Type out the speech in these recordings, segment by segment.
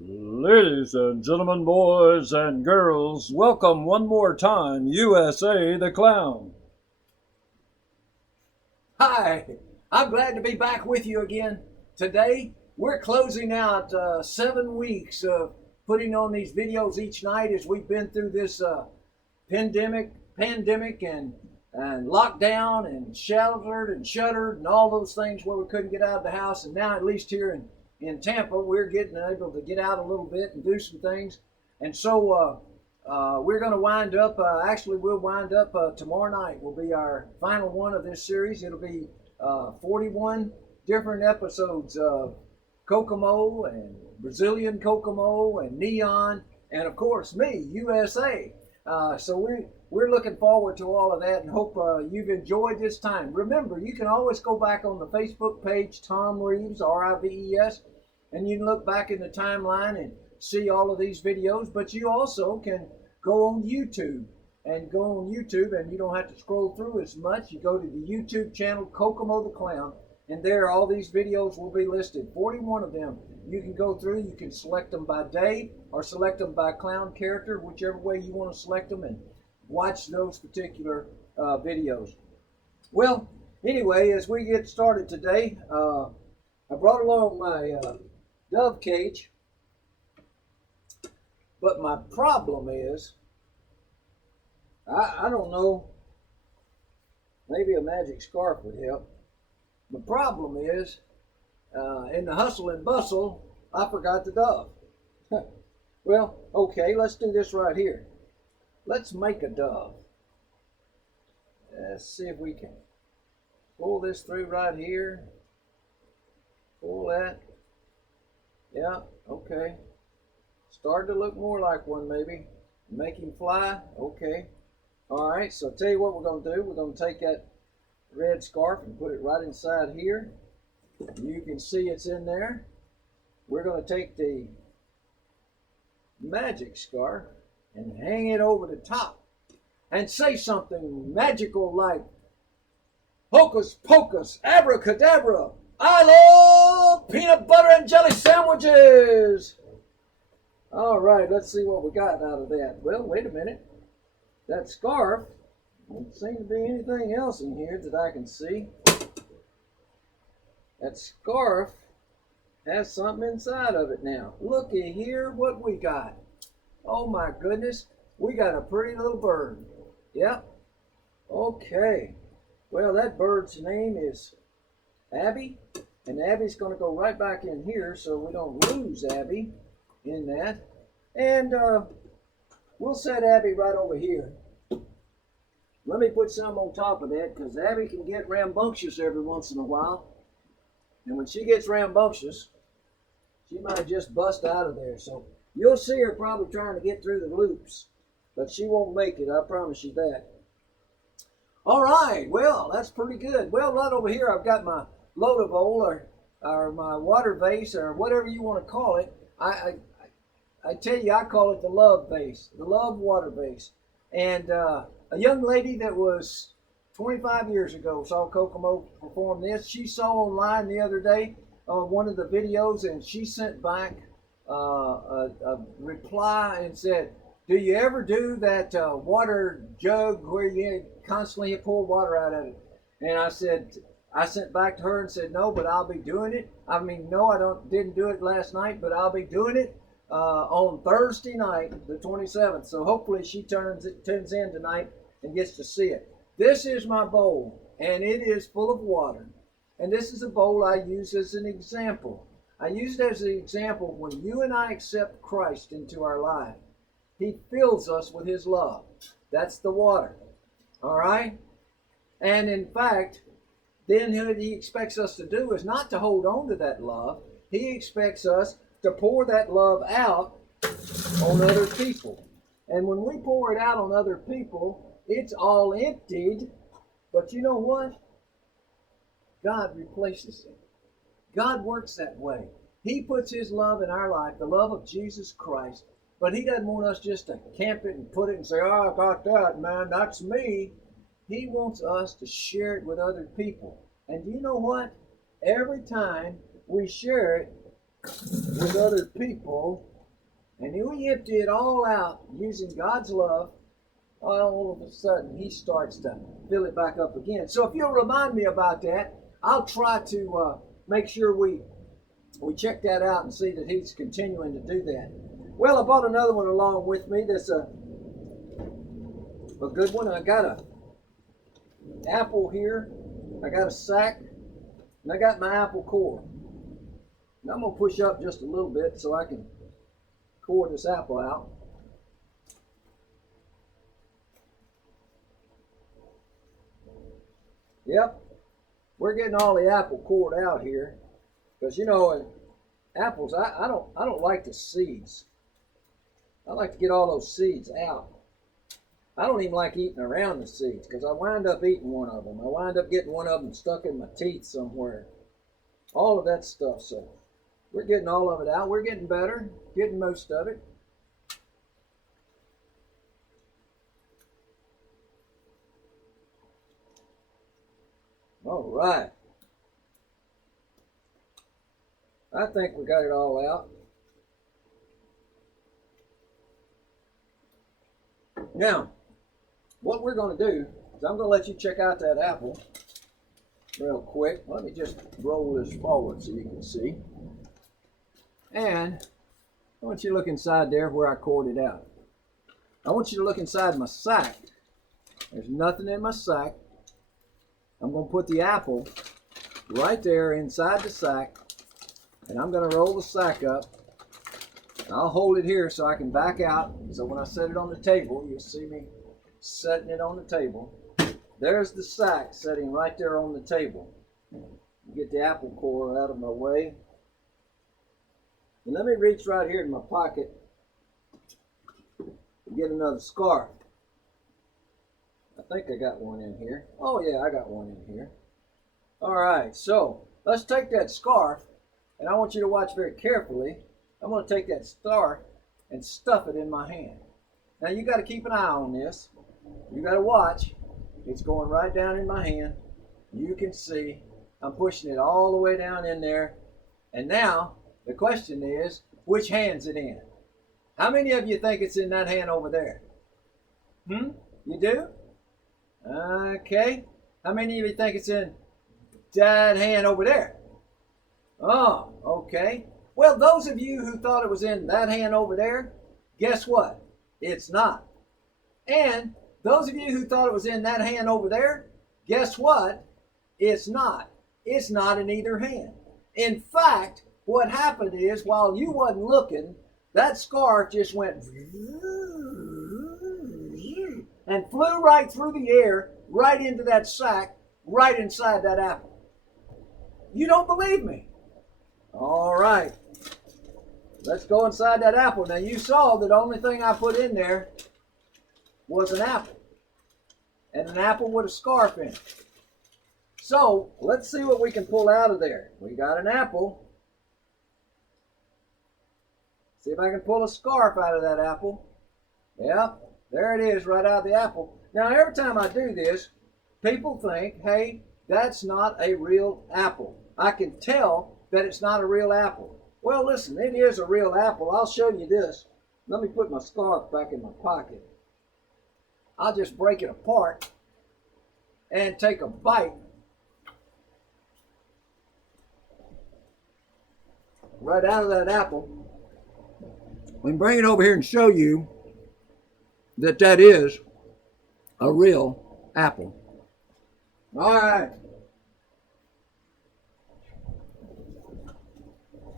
Ladies and gentlemen, boys and girls, welcome one more time, USA the Clown. Hi, I'm glad to be back with you again. Today, we're closing out 7 weeks of putting on these videos each night as we've been through this pandemic and lockdown and sheltered and shuttered and all those things where we couldn't get out of the house. And now, at least here in Tampa, we're getting able to get out a little bit and do some things. And so we're going to wind up, we'll wind up tomorrow night will be our final one of this series. It'll be 41 different episodes of Kokomo and Brazilian Kokomo and Neon, and of course me, USA. So we're looking forward to all of that and hope you've enjoyed this time. Remember, you can always go back on the Facebook page, Tom Reeves, Rives, and you can look back in the timeline and see all of these videos, but you also can go on YouTube and you don't have to scroll through as much. You go to the YouTube channel, Kokomo the Clown, and there all these videos will be listed, 41 of them. You can go through, you can select them by day or select them by clown character, whichever way you want to select them, and watch those particular videos. Well, anyway, as we get started today, I brought along my dove cage, but my problem is, I don't know, maybe a magic scarf would help. The problem is, in the hustle and bustle, I forgot the dove. Well, okay, let's do this right here. Let's make a dove. Let's see if we can pull this through right here. Pull that. Yeah, okay. Starting to look more like one maybe. Make him fly. Okay. All right, so I'll tell you what we're going to do. We're going to take that red scarf and put it right inside here. You can see it's in there. We're going to take the magic scarf and hang it over the top and say something magical like, hocus pocus, abracadabra, I love peanut butter and jelly sandwiches. All right, let's see what we got out of that. Well, wait a minute. That scarf, doesn't seem to be anything else in here that I can see. That scarf has something inside of it now. Looky here what we got. Oh my goodness, we got a pretty little bird. Yep. Okay. Well, that bird's name is Abby, and Abby's going to go right back in here so we don't lose Abby in that. And we'll set Abby right over here. Let me put some on top of that because Abby can get rambunctious every once in a while. And when she gets rambunctious, she might just bust out of there. So you'll see her probably trying to get through the loops, but she won't make it, I promise you that. All right, well, that's pretty good. Well, right over here I've got my Lota Bowl or my water vase or whatever you want to call it. I tell you, I call it the love vase, the love water vase. And a young lady that was 25 years ago saw Kokomo perform this. She saw online the other day one of the videos, and she sent back a reply and said, do you ever do that water jug where you constantly pour water out of it? And I sent back to her and said, no, but I'll be doing it. I mean, no, didn't do it last night, but I'll be doing it on Thursday night, the 27th. So hopefully she tunes in tonight and gets to see it. This is my bowl, and it is full of water. And this is a bowl I use as an example. I use it as an example when you and I accept Christ into our life. He fills us with his love. That's the water. All right? And in fact, then what he expects us to do is not to hold on to that love. He expects us to pour that love out on other people. And when we pour it out on other people, it's all emptied. But you know what? God replaces it. God works that way. He puts his love in our life, the love of Jesus Christ. But he doesn't want us just to camp it and put it and say, oh, I got that, man, that's me. He wants us to share it with other people. And you know what? Every time we share it, with other people, and we empty it all out using God's love, all of a sudden he starts to fill it back up again. So if you'll remind me about that, I'll try to make sure we check that out and see that he's continuing to do that. Well, I brought another one along with me that's a good one. I got a apple here, I got a sack, and I got my apple core. Now I'm going to push up just a little bit so I can core this apple out. Yep, we're getting all the apple cored out here, because you know, in apples, I don't like the seeds. I like to get all those seeds out. I don't even like eating around the seeds, because I wind up eating one of them. I wind up getting one of them stuck in my teeth somewhere. All of that stuff. So we're getting all of it out. We're getting better, getting most of it. All right. I think we got it all out. Now, what we're going to do is I'm going to let you check out that apple real quick. Let me just roll this forward so you can see. And I want you to look inside there where I cored it out. I want you to look inside my sack. There's nothing in my sack. I'm going to put the apple right there inside the sack, and I'm going to roll the sack up. And I'll hold it here so I can back out. So when I set it on the table, you'll see me setting it on the table. There's the sack sitting right there on the table. Get the apple core out of my way. And let me reach right here in my pocket and get another scarf. I think I got one in here. Oh yeah, I got one in here. All right, so let's take that scarf, and I want you to watch very carefully. I'm going to take that scarf and stuff it in my hand. Now you got to keep an eye on this. You got to watch. It's going right down in my hand. You can see I'm pushing it all the way down in there. And now the question is, which hand's it in? How many of you think it's in that hand over there? You do? Okay. How many of you think it's in that hand over there? Oh, okay. Well, those of you who thought it was in that hand over there, guess what? It's not. And those of you who thought it was in that hand over there, guess what? It's not. It's not in either hand. In fact, what happened is, while you wasn't looking, that scarf just went and flew right through the air, right into that sack, right inside that apple. You don't believe me? All right. Let's go inside that apple. Now you saw that the only thing I put in there was an apple. And an apple with a scarf in it. So let's see what we can pull out of there. We got an apple. See if I can pull a scarf out of that apple. Yep, there it is right out of the apple. Now every time I do this, people think, hey, that's not a real apple. I can tell that it's not a real apple. Well, listen, it is a real apple. I'll show you this. Let me put my scarf back in my pocket. I'll just break it apart and take a bite right out of that apple. We can bring it over here and show you that that is a real apple. All right.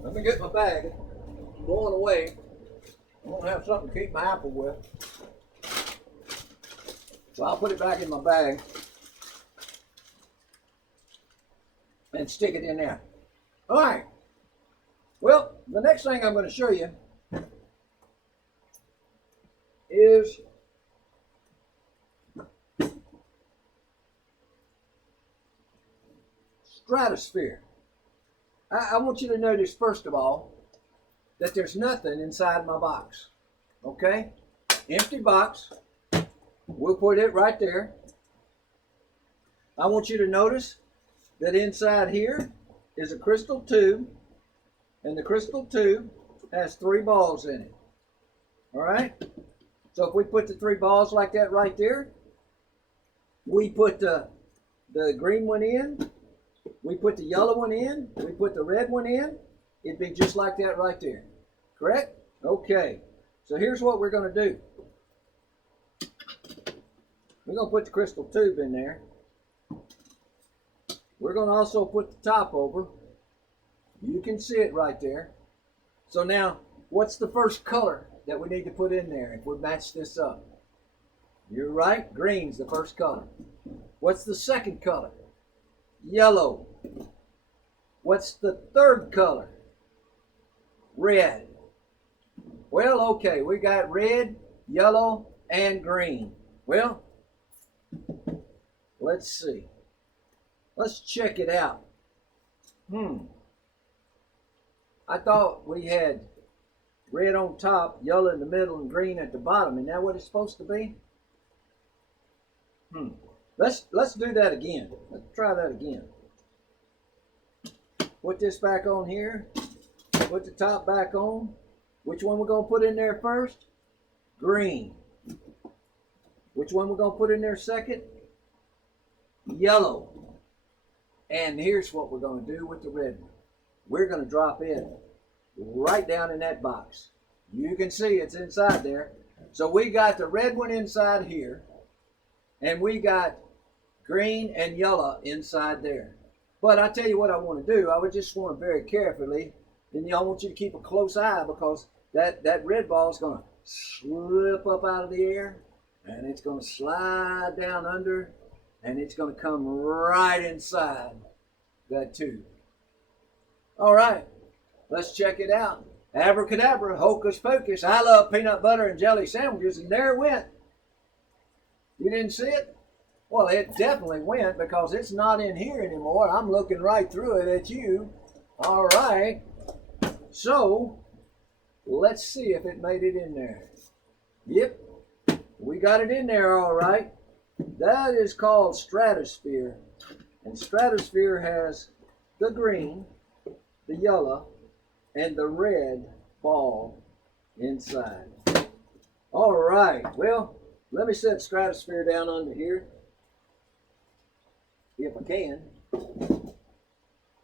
Let me get my bag. It's blowing away. I'm going to have something to keep my apple with. So I'll put it back in my bag and stick it in there. All right. Well, the next thing I'm going to show you is stratosphere. I want you to notice, first of all, that there's nothing inside my box. Okay? Empty box. We'll put it right there. I want you to notice that inside here is a crystal tube. and the crystal tube has 3 balls in it. All right? So if we put the 3 balls like that right there, we put the green one in, we put the yellow one in, we put the red one in, it'd be just like that right there. Correct? Okay. So here's what we're going to do. We're going to put the crystal tube in there. We're going to also put the top over. You can see it right there. So now, what's the first color that we need to put in there if we match this up? You're right, green's the first color. What's the second color? Yellow. What's the third color? Red. Well, okay, we got red, yellow, and green. Well, let's see. Let's check it out. I thought we had red on top, yellow in the middle, and green at the bottom. Isn't that what it's supposed to be? Let's do that again. Let's try that again. Put this back on here. Put the top back on. Which one we're going to put in there first? Green. Which one we're going to put in there second? Yellow. And here's what we're going to do with the red one. We're going to drop in right down in that box. You can see it's inside there. So we got the red one inside here, and we got green and yellow inside there. But I tell you what I want to do. I would just want to very carefully, and I want you to keep a close eye, because that red ball is going to slip up out of the air, and it's going to slide down under, and it's going to come right inside that tube. All right, let's check it out. Abracadabra, hocus pocus. I love peanut butter and jelly sandwiches, and there it went. You didn't see it? Well, it definitely went, because it's not in here anymore. I'm looking right through it at you. All right. So, let's see if it made it in there. Yep, we got it in there all right. That is called stratosphere. And stratosphere has the green, the yellow, and the red ball inside. All right, well, let me set stratosphere down under here, if I can.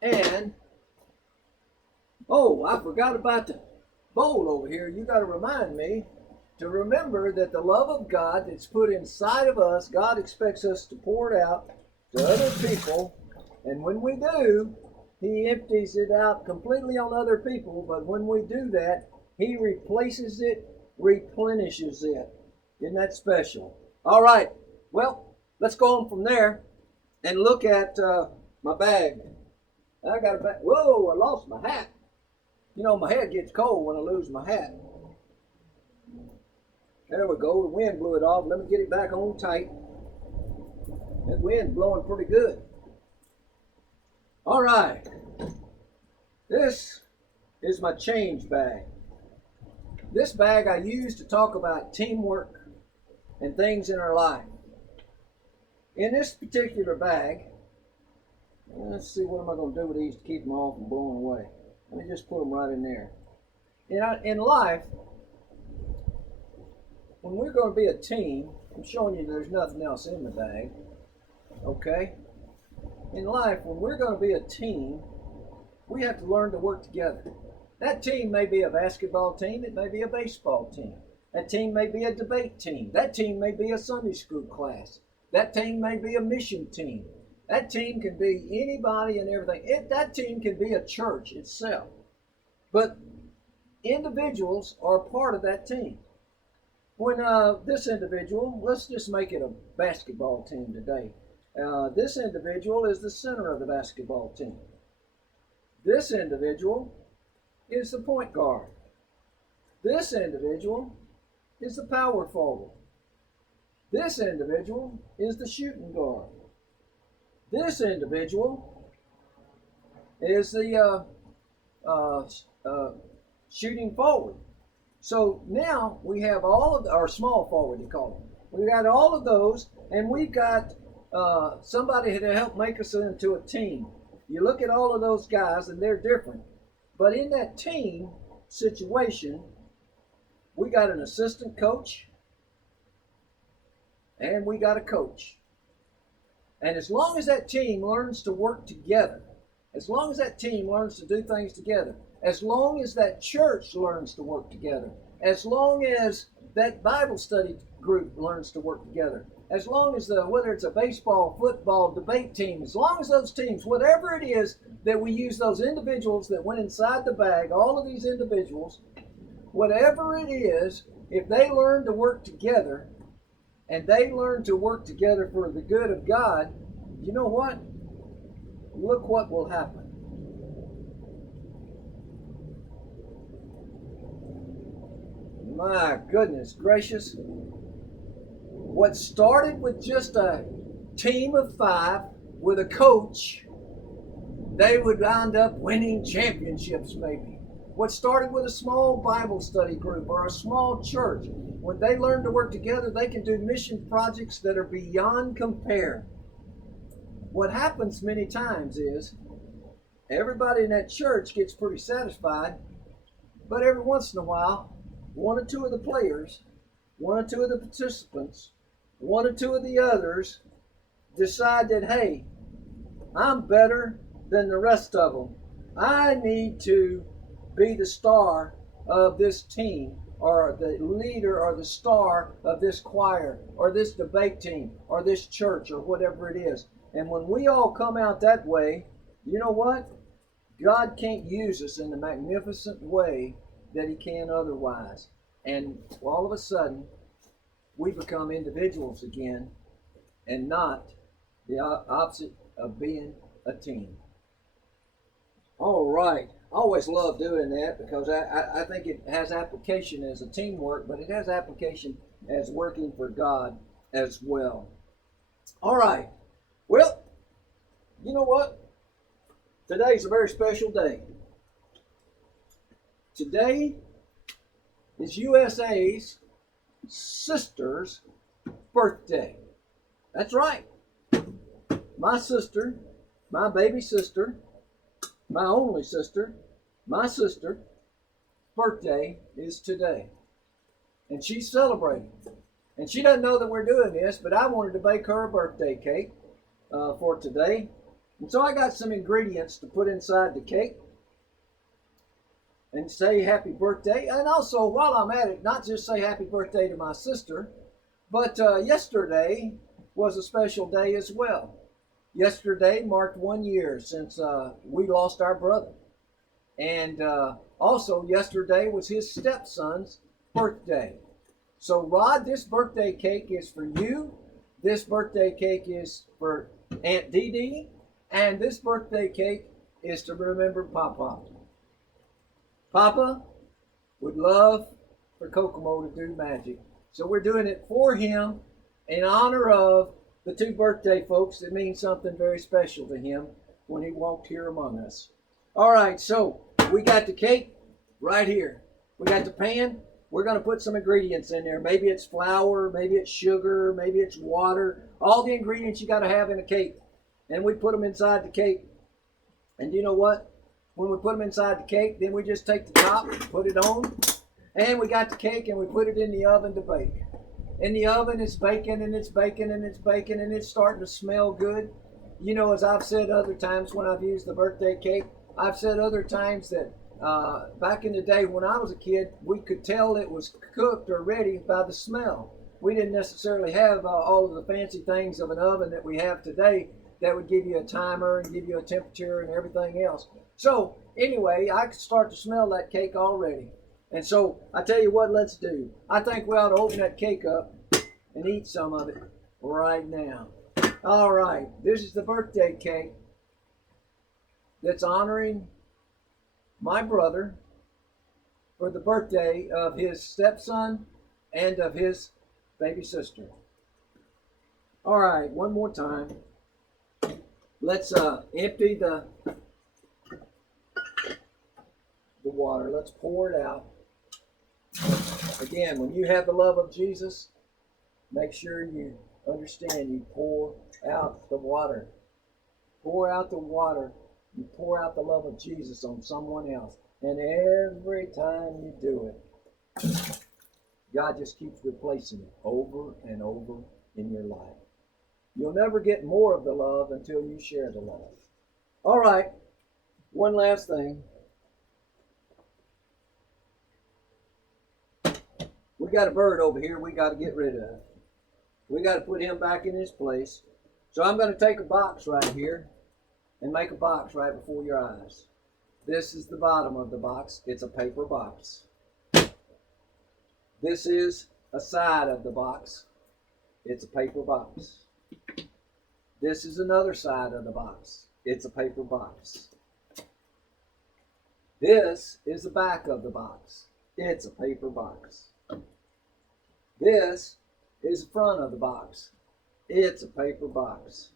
And, oh, I forgot about the bowl over here. You got to remind me to remember that the love of God that's put inside of us, God expects us to pour it out to other people. And when we do, He empties it out completely on other people. But when we do that, He replaces it, replenishes it. Isn't that special? All right. Well, let's go on from there and look at my bag. I got a bag. Whoa, I lost my hat. You know, my head gets cold when I lose my hat. There we go. The wind blew it off. Let me get it back on tight. That wind's blowing pretty good. All right. This is my change bag. This bag I use to talk about teamwork and things in our life. In this particular bag, let's see, what am I going to do with these to keep them off and blowing away? Let me just put them right in there. In life, when we're going to be a team, I'm showing you there's nothing else in the bag, okay? In life, when we're going to be a team, we have to learn to work together. That team may be a basketball team, it may be a baseball team. That team may be a debate team. That team may be a Sunday school class. That team may be a mission team. That team can be anybody and everything. That team can be a church itself. But individuals are part of that team. When this individual, let's just make it a basketball team today. This individual is the center of the basketball team. This individual is the point guard. This individual is the power forward. This individual is the shooting guard. This individual is the shooting forward. So now we have all of our small forward, you call them. We've got all of those, and we've got somebody to help make us into a team. You look at all of those guys, and they're different. But in that team situation, we got an assistant coach and we got a coach. And as long as that team learns to work together, as long as that team learns to do things together, as long as that church learns to work together, as long as that Bible study group learns to work together, as long as whether it's a baseball, football, debate team, as long as those teams, whatever it is that we use those individuals that went inside the bag, all of these individuals, whatever it is, if they learn to work together and they learn to work together for the good of God, you know what? Look what will happen. My goodness gracious. What started with just a team of 5 with a coach, they would wind up winning championships maybe. What started with a small Bible study group or a small church, when they learn to work together, they can do mission projects that are beyond compare. What happens many times is everybody in that church gets pretty satisfied, but every once in a while, 1 or 2 of the players, 1 or 2 of the participants, 1 or 2 of the others decide that, hey, I'm better than the rest of them. I need to be the star of this team, or the leader or the star of this choir or this debate team or this church or whatever it is. And when we all come out that way, you know what? God can't use us in the magnificent way that he can otherwise. And all of a sudden, we become individuals again and not the opposite of being a team. All right. I always love doing that because I think it has application as a teamwork, but it has application as working for God as well. All right. Well, you know what? Today's a very special day. Today is USA's sister's birthday. That's right. My sister, my baby sister, my only sister, my sister's birthday is today. And she's celebrating. And she doesn't know that we're doing this, but I wanted to bake her a birthday cake for today. And so I got some ingredients to put inside the cake and say happy birthday. And also, while I'm at it, not just say happy birthday to my sister, but yesterday was a special day as well. Yesterday marked 1 year since we lost our brother. And also yesterday was his stepson's birthday. So Rod, this birthday cake is for you. This birthday cake is for Aunt Dee Dee. And this birthday cake is to remember Papa. Papa would love for Kokomo to do magic. So we're doing it for him in honor of the 2 birthday folks that mean something very special to him when he walked here among us. All right, so we got the cake right here. We got the pan. We're going to put some ingredients in there. Maybe it's flour, maybe it's sugar, maybe it's water. All the ingredients you got to have in a cake. And we put them inside the cake. And you know what? When we put them inside the cake, then we just take the top, put it on, and we got the cake and we put it in the oven to bake. In the oven, it's baking and it's baking and it's baking and it's starting to smell good. You know, as I've said other times when I've used the birthday cake, I've said other times that back in the day when I was a kid, we could tell it was cooked or ready by the smell. We didn't necessarily have all of the fancy things of an oven that we have today that would give you a timer and give you a temperature and everything else. So anyway, I could start to smell that cake already. And so I tell you what, let's do. I think we ought to open that cake up and eat some of it right now. All right, this is the birthday cake that's honoring my brother for the birthday of his stepson and of his baby sister. All right, one more time. Let's empty the water. Let's pour it out. Again, when you have the love of Jesus, make sure you understand you pour out the water. Pour out the water. You pour out the love of Jesus on someone else. And every time you do it, God just keeps replacing it over and over in your life. You'll never get more of the love until you share the love. All right, one last thing. We got a bird over here we got to get rid of. We got to put him back in his place. So I'm going to take a box right here and make a box right before your eyes. This is the bottom of the box. It's a paper box. This is a side of the box. It's a paper box. This is another side of the box. It's a paper box. This is the back of the box. It's a paper box. This is the front of the box. It's a paper box.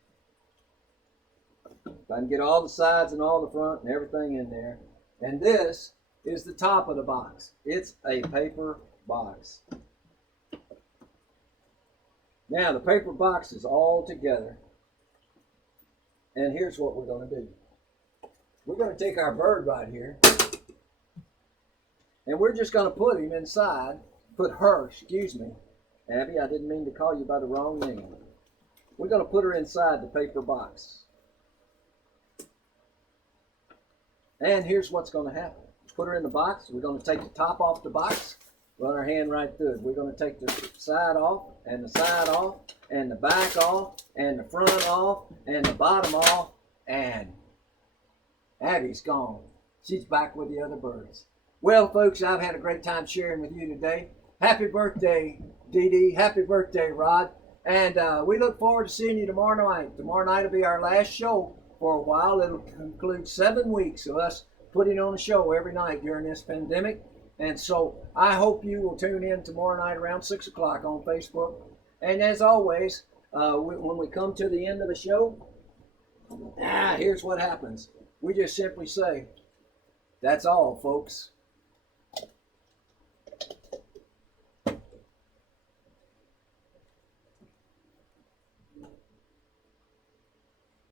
If I can get all the sides and all the front and everything in there. And this is the top of the box. It's a paper box. Now the paper box is all together. And here's what we're going to do. We're going to take our bird right here. And we're just going to put him inside. Put her, excuse me. Abby, I didn't mean to call you by the wrong name. We're going to put her inside the paper box. And here's what's going to happen. Put her in the box. We're going to take the top off the box. Run our hand right through it. We're going to take the side off, and the side off, and the back off, and the front off, and the bottom off, and Abby's gone. She's back with the other birds. Well, folks, I've had a great time sharing with you today. Happy birthday, Dee Dee. Happy birthday, Rod. And we look forward to seeing you tomorrow night. Tomorrow night will be our last show for a while. It'll conclude 7 weeks of us putting on a show every night during this pandemic. And so I hope you will tune in tomorrow night around 6 o'clock on Facebook. And as always, when we come to the end of the show, here's what happens. We just simply say, that's all, folks.